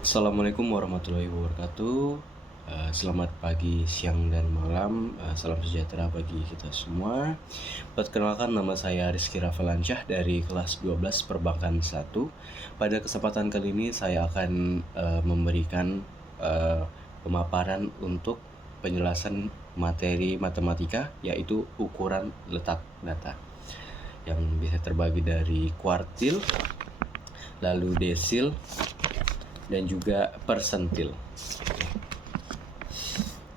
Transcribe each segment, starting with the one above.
Assalamualaikum warahmatullahi wabarakatuh. Selamat pagi, siang, dan malam. Salam sejahtera bagi kita semua. Perkenalkan, nama saya Rizky Rafalansyah dari kelas 12 Perbankan 1. Pada kesempatan kali ini saya akan memberikan pemaparan untuk penjelasan materi matematika, yaitu ukuran letak data, yang bisa terbagi dari kuartil, lalu desil, dan juga persentil.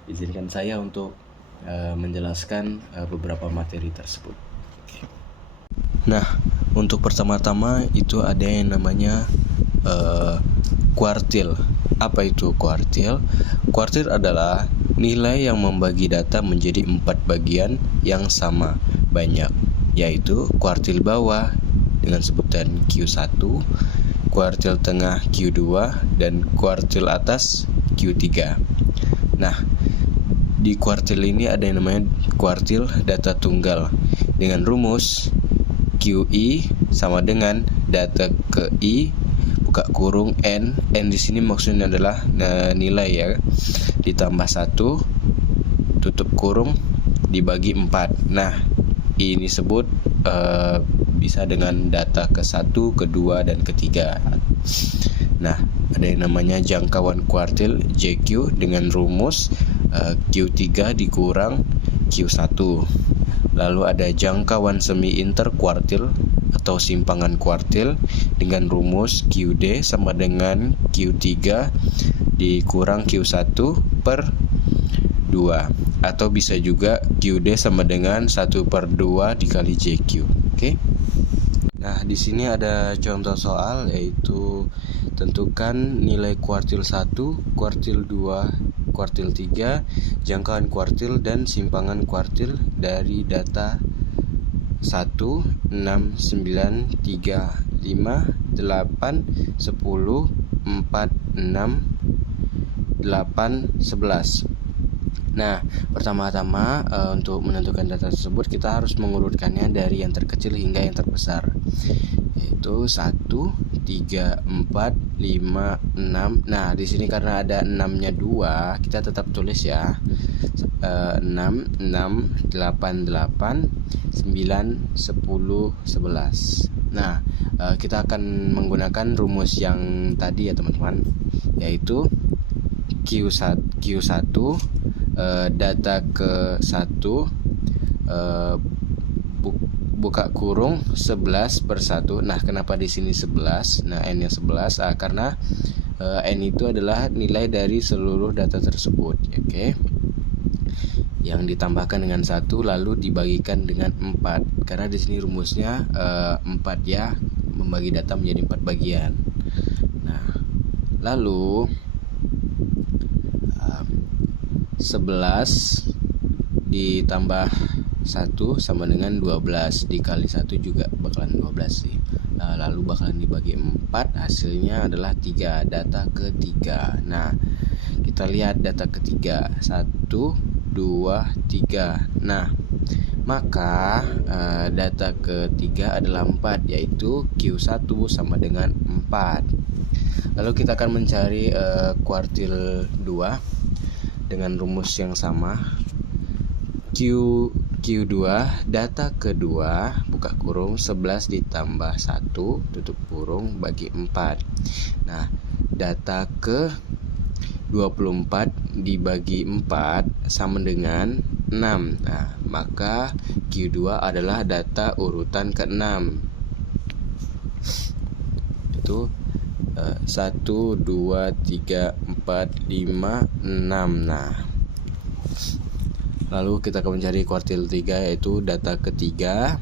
Izinkan saya untuk menjelaskan beberapa materi tersebut. Nah, untuk pertama-tama itu ada yang namanya kuartil. Apa itu kuartil? Kuartil adalah nilai yang membagi data menjadi 4 bagian yang sama banyak, yaitu kuartil bawah dengan sebutan Q1, kuartil tengah Q2, dan kuartil atas Q3. Nah, di kuartil ini ada yang namanya kuartil data tunggal dengan rumus QI sama dengan data ke I buka kurung N. N di sini maksudnya adalah nilai ya, ditambah 1 tutup kurung dibagi 4. Nah, ini disebut bisa dengan data ke-1, ke-2, dan ke-3. Nah, ada yang namanya jangkauan kuartil JQ dengan rumus Q3 dikurang Q1. Lalu ada jangkauan semi interkuartil atau simpangan kuartil dengan rumus QD sama dengan Q3 dikurang Q1 per 2, atau bisa juga QD sama dengan 1/2 dikali JQ. Oke. Nah, di sini ada contoh soal, yaitu tentukan nilai kuartil 1, kuartil 2, kuartil 3, jangkauan kuartil dan simpangan kuartil dari data 1, 6, 9, 3, 5, 8, 10, 4, 6, 8, 11. Nah, pertama-tama untuk menentukan data tersebut kita harus mengurutkannya dari yang terkecil hingga yang terbesar, yaitu 1, 3, 4, 5, 6. Nah, di sini karena ada 6-nya 2, kita tetap tulis ya. 6, 8, 8, 9, 10, 11. Nah, kita akan menggunakan rumus yang tadi ya teman-teman, yaitu Q1 data ke 1 buka kurung 11/1. Nah, kenapa di sini 11? Nah, N-nya 11 karena N itu adalah nilai dari seluruh data tersebut, oke. Yang ditambahkan dengan 1 lalu dibagikan dengan 4. Karena di sini rumusnya 4 ya, membagi data menjadi 4 bagian. Nah, lalu 11 ditambah 1 sama dengan 12, dikali 1 juga bakalan 12 sih. Lalu bakalan dibagi 4, hasilnya adalah 3, data ketiga. Nah, kita lihat data ketiga, 1, 2, 3. Nah, maka data ketiga adalah 4, yaitu Q1 sama dengan 4. Lalu kita akan mencari kuartil 2 dengan rumus yang sama. Q2 data kedua buka kurung 11 ditambah 1 tutup kurung bagi 4. Nah, data ke 24 dibagi 4 sama dengan 6. Nah, maka Q2 adalah data urutan ke-6. Itu 1, 2, 3, 4, 5, 6. Nah, lalu kita akan mencari kuartil 3, yaitu data ketiga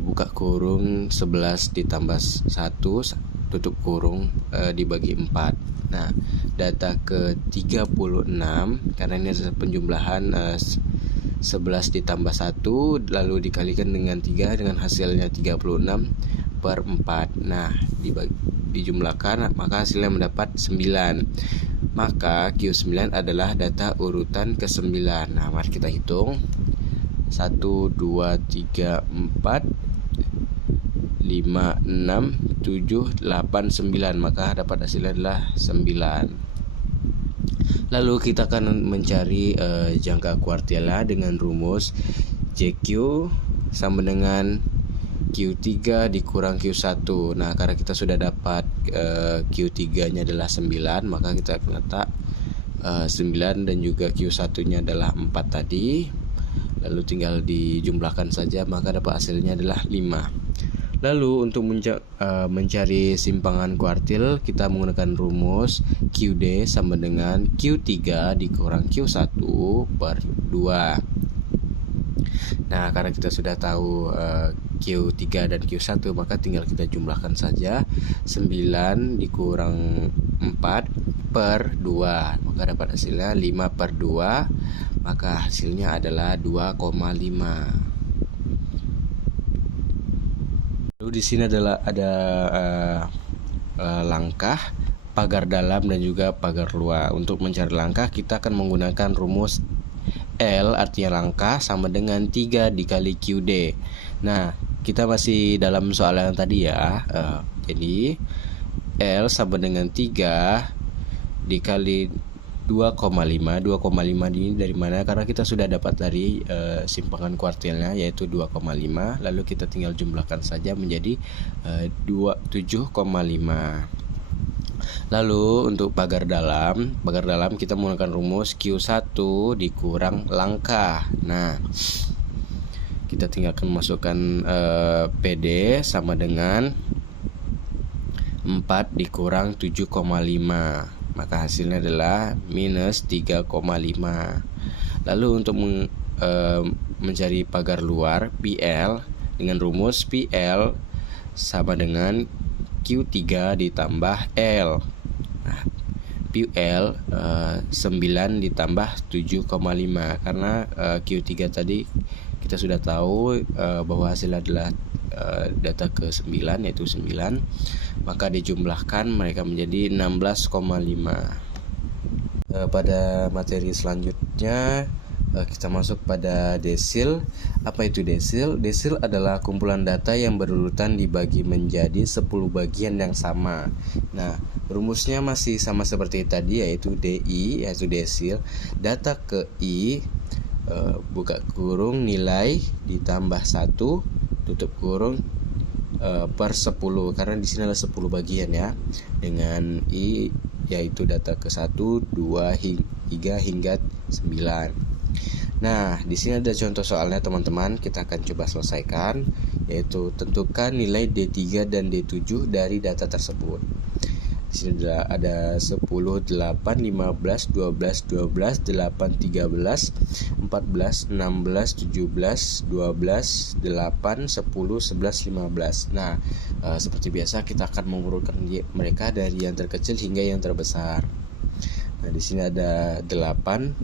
buka kurung 11 ditambah 1 tutup kurung dibagi 4. Nah, data ke 36, karena ini adalah penjumlahan 11 ditambah 1 lalu dikalikan dengan 3 dengan hasilnya 36/4. Nah, dijumlahkan maka hasilnya mendapat 9. Maka Q9 adalah data urutan ke-9. Nah, mari kita hitung. 1, 2, 3, 4, 5, 6, 7, 8, 9. Maka dapat hasilnya adalah 9. Lalu kita akan mencari jangka kuartilnya dengan rumus JQ sama dengan Q3 dikurang Q1. Nah, karena kita sudah dapat Q3-nya adalah 9, maka kita akan letak 9 dan juga Q1-nya adalah 4 tadi. Lalu tinggal dijumlahkan saja, maka dapat hasilnya adalah 5. Lalu untuk mencari simpangan kuartil, kita menggunakan rumus QD sama dengan Q3 dikurang Q1 per 2. Nah, karena kita sudah tahu Q3 dan Q1, maka tinggal kita jumlahkan saja. 9 dikurang 4 per 2, maka dapat hasilnya 5 per 2, maka hasilnya adalah 2,5. Lalu di sini adalah ada langkah, pagar dalam dan juga pagar luar. Untuk mencari langkah, kita akan menggunakan rumus L artinya langkah sama dengan 3 dikali QD. Nah, kita masih dalam soal yang tadi ya. Jadi L sama dengan 3 dikali 2,5. 2,5 ini dari mana? Karena kita sudah dapat dari simpangan kuartilnya yaitu 2,5. Lalu kita tinggal jumlahkan saja menjadi 7,5. Lalu untuk pagar dalam kita menggunakan rumus Q1 dikurang langkah. Nah, kita tinggalkan masukkan PD sama dengan 4 dikurang 7,5, maka hasilnya adalah minus 3,5. Lalu untuk mencari pagar luar PL dengan rumus PL sama dengan Q3 ditambah L. Nah, PL 9 ditambah 7,5, karena Q3 tadi kita sudah tahu bahwa hasil adalah data ke-9 yaitu 9, maka dijumlahkan mereka menjadi 16,5. Pada materi selanjutnya kita masuk pada desil. Apa itu desil? Desil adalah kumpulan data yang berurutan dibagi menjadi 10 bagian yang sama. Nah, rumusnya masih sama seperti tadi yaitu DI, yaitu desil. Data ke I buka kurung nilai ditambah 1 tutup kurung per 10, karena di sini ada 10 bagian ya. Dengan I yaitu data ke 1, 2, 3 hingga 9. Nah, di sini ada contoh soalnya teman-teman, kita akan coba selesaikan, yaitu tentukan nilai D3 dan D7 dari data tersebut. Di sini ada 10, 8, 15, 12, 12, 8, 13, 14, 16, 17, 12, 8, 10, 11, 15. Nah, seperti biasa kita akan mengurutkan mereka dari yang terkecil hingga yang terbesar. Nah, di sini ada 8.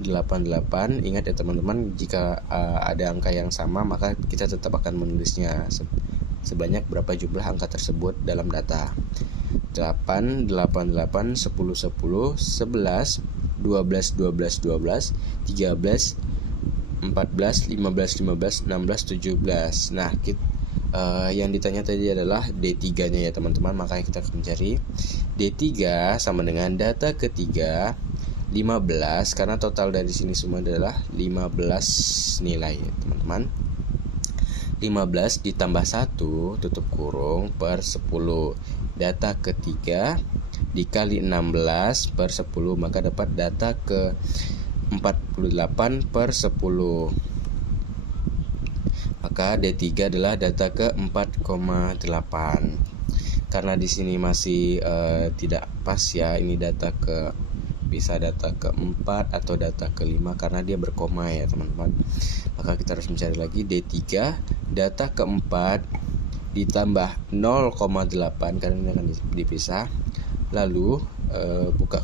Ingat ya teman-teman, jika ada angka yang sama maka kita tetap akan menulisnya sebanyak berapa jumlah angka tersebut dalam data. 8, 8, 8, 10, 10, 11, 12, 12, 12, 13, 14, 15, 15, 16, 17. Nah, yang ditanya tadi adalah D3-nya ya teman-teman, makanya kita akan mencari D3 sama dengan data ketiga 15, karena total dari sini semua adalah 15 nilai ya teman-teman. 15 ditambah 1 tutup kurung per 10. Data ketiga dikali 16 per 10, maka dapat data ke 48 per 10. Maka D3 adalah data ke 4,8. Karena di sini masih tidak pas ya, ini data ke bisa data ke-4 atau data ke-5 karena dia berkoma ya teman-teman. Maka kita harus mencari lagi D3 data ke-4 ditambah 0,8 karena ini akan dipisah. Lalu buka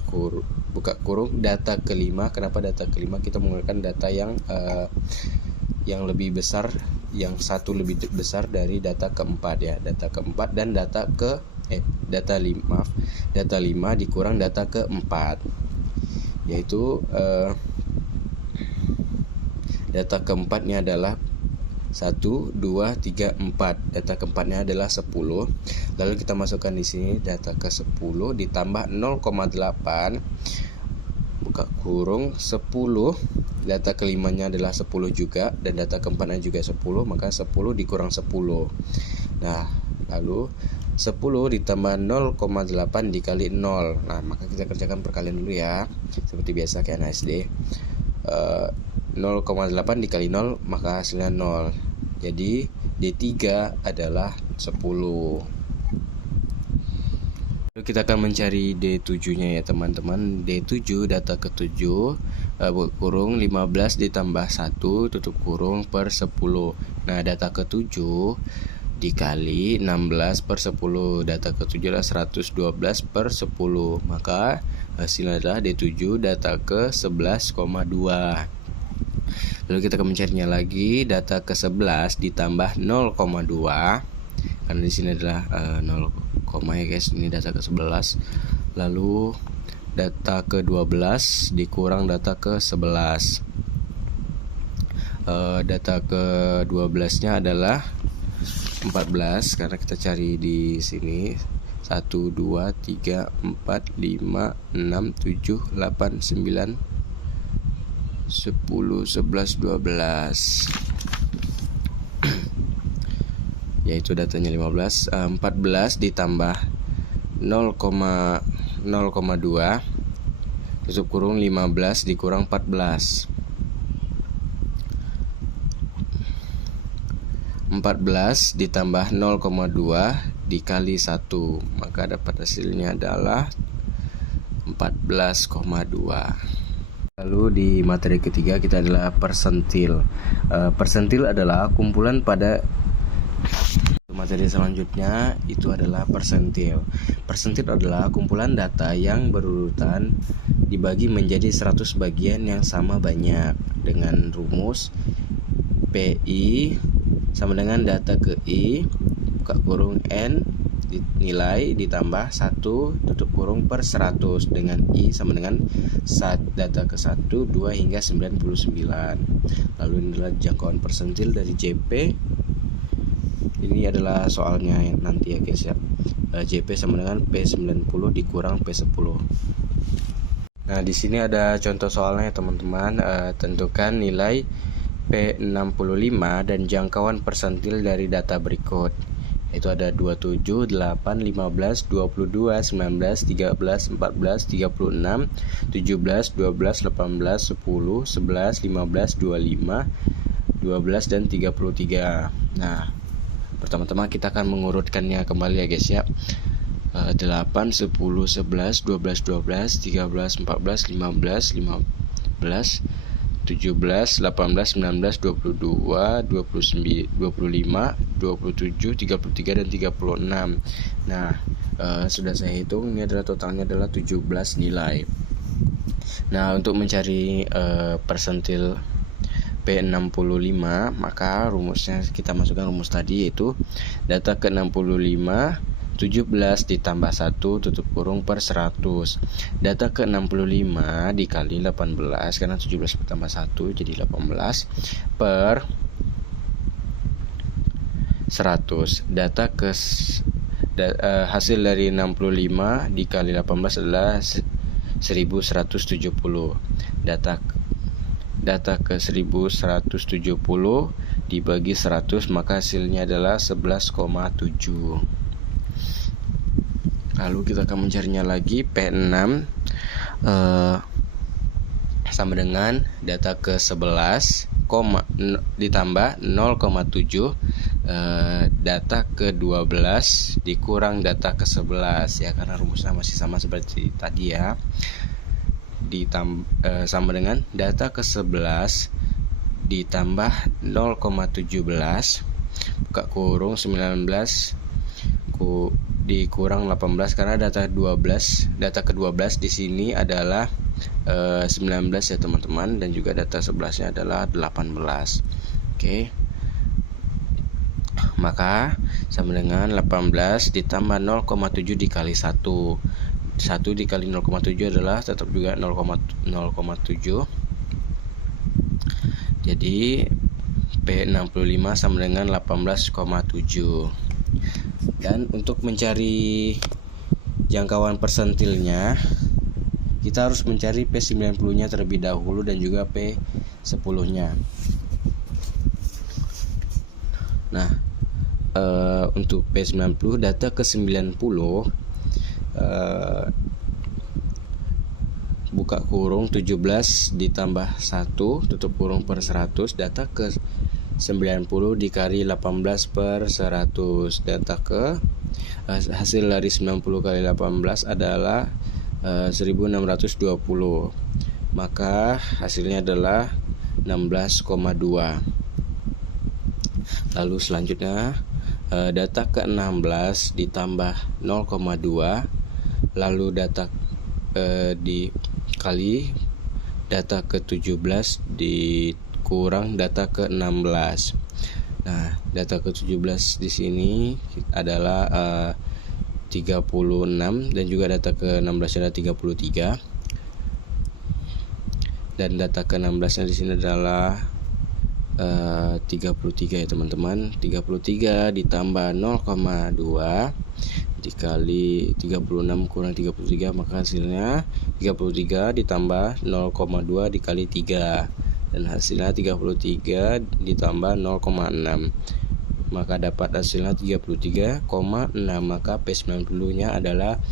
kurung data ke-5. Kenapa data ke-5? Kita menggunakan data yang lebih besar, yang satu lebih besar dari data ke-4 ya. Data ke-4 dan data 5 dikurang data ke-4, yaitu data ke-4 nya adalah 1, 2, 3, 4. Data keempatnya adalah 10. Lalu kita masukkan di sini data ke-10 ditambah 0,8 buka kurung 10. Data kelimanya adalah 10 juga dan data keempatnya juga 10, maka 10 dikurang 10. Nah, lalu 10 ditambah 0,8 dikali 0. Nah, maka kita kerjakan perkalian dulu ya. Seperti biasa kayak anak SD. 0,8 dikali 0 maka hasilnya 0. Jadi D3 adalah 10. Lalu kita akan mencari D7-nya ya teman-teman. D7 data ke-7 kurung 15 ditambah 1 tutup kurung per 10. Nah, data ke-7 dikali 16 per 10. Data ke-7 adalah 112 per 10. Maka hasilnya adalah D7 data ke-11,2. Lalu kita akan mencarinya lagi. Data ke-11 ditambah 0,2 karena di sini adalah 0, ya guys. Ini data ke-11. Lalu data ke-12 dikurang data ke-11. Data ke-12-nya adalah 14 karena kita cari di sini 1, 2, 3, 4, 5, 6, 7, 8, 9, 10, 11, 12. Yaitu datanya 15. 14 ditambah 0,2 tutup kurung 15 dikurang 14. 14 ditambah 0,2 dikali 1, maka dapat hasilnya adalah 14,2. Lalu di materi ketiga kita adalah persentil. Persentil adalah kumpulan pada materi selanjutnya itu adalah persentil. Persentil adalah kumpulan data yang berurutan dibagi menjadi 100 bagian yang sama banyak dengan rumus PI sama dengan data ke I buka kurung N nilai ditambah 1 tutup kurung per 100 dengan I sama dengan data ke 1, 2 hingga 99. Lalu ini adalah jangkauan persentil dari JP. Ini adalah soalnya nanti ya guys ya. JP sama dengan P90 dikurang P10. Nah, di sini ada contoh soalnya teman-teman. Tentukan nilai P65 dan jangkauan persentil dari data berikut. Itu ada 27, 8, 15, 22, 19, 13, 14, 36, 17, 12, 18, 10, 11, 15, 25, 12 dan 33. Nah, pertama-tama kita akan mengurutkannya kembali ya guys ya. 8, 10, 11, 12, 12, 13, 14, 15, 17, 18, 19, 22, 25, 27, 33 dan 36. Nah, sudah saya hitung, ini adalah totalnya adalah 17 nilai. Nah, untuk mencari persentil P65, maka rumusnya kita masukkan rumus tadi, yaitu data ke-65 17 ditambah 1 tutup kurung per 100. Data ke-65 dikali 18 karena 17 ditambah 1 jadi 18 per 100. Hasil dari 65 dikali 18 adalah 1170. Data ke 1170 dibagi 100 maka hasilnya adalah 11,7. Lalu kita akan mencarinya lagi. P6 sama dengan data ke 11 ditambah 0,7 data ke 12 dikurang data ke 11 ya, karena rumusnya masih sama seperti tadi ya. Sama dengan data ke 11 ditambah 0,17 buka kurung 19 dikurang 18 karena data ke 12 di sini adalah 19 ya teman-teman, dan juga data 11-nya adalah 18. Oke. Maka sama dengan 18 ditambah 0,7 dikali 1. 1 dikali 0,7 adalah tetap juga 0,7. Jadi P65 sama dengan 18,7. Dan untuk mencari jangkauan persentilnya, kita harus mencari P90-nya terlebih dahulu dan juga P10-nya. Nah, untuk P90 data ke 90 buka kurung 17 ditambah 1 tutup kurung per 100, data ke 90 dikali 18 per 100, data ke hasil dari 90 kali 18 adalah 1620, maka hasilnya adalah 16,2. Lalu selanjutnya data ke 16 ditambah 0,2, lalu data dikali data ke 17 dikurang data ke 16. Nah, data ke 17 di sini adalah 36 dan juga data ke 16 adalah 33. Dan data ke 16-nya di sini adalah 33 ya teman-teman. 33 ditambah 0,2 dikali 36 kurang 33, maka hasilnya 33 ditambah 0,2 dikali 3, dan hasilnya 33 ditambah 0,6, maka dapat hasilnya 33,6. Maka P90-nya adalah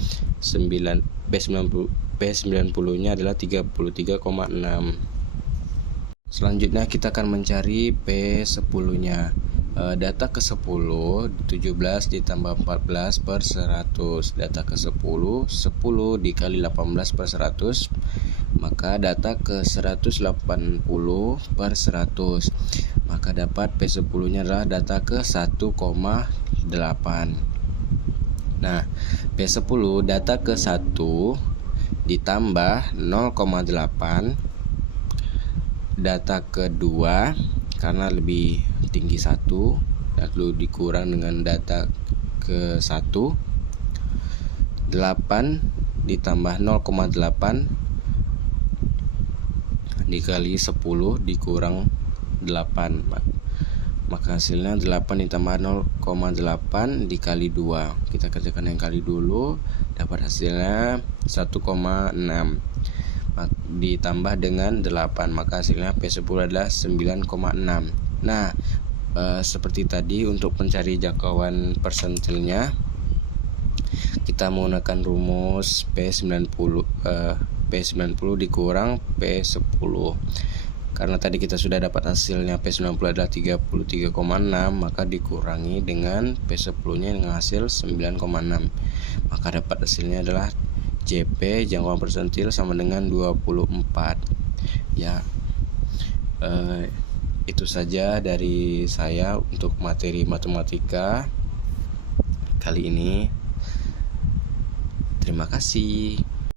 P90-nya adalah 33,6. Selanjutnya kita akan mencari P10-nya. Data ke 10 17 ditambah 14 per 100, data ke 10 10 dikali 18 per 100, maka data ke 180 per 100, maka dapat P10-nya adalah data ke 1,8. Nah, P10 data ke 1 ditambah 0,8, data kedua karena lebih tinggi 1, lalu dikurang dengan data ke 1, 8 ditambah 0,8 dikali 10 dikurang 8, maka hasilnya 8 ditambah 0,8 dikali 2. Kita kerjakan yang kali dulu, dapat hasilnya 1,6 ditambah dengan 8, maka hasilnya P10 adalah 9,6. Nah, seperti tadi untuk mencari jangkauan persentilnya, kita menggunakan rumus P90 dikurang P10. Karena tadi kita sudah dapat hasilnya P90 adalah 33,6, maka dikurangi dengan P10-nya dengan hasil 9,6, maka dapat hasilnya adalah JP jangkauan persentil sama dengan 24. Ya, itu saja dari saya untuk materi matematika kali ini. Terima kasih.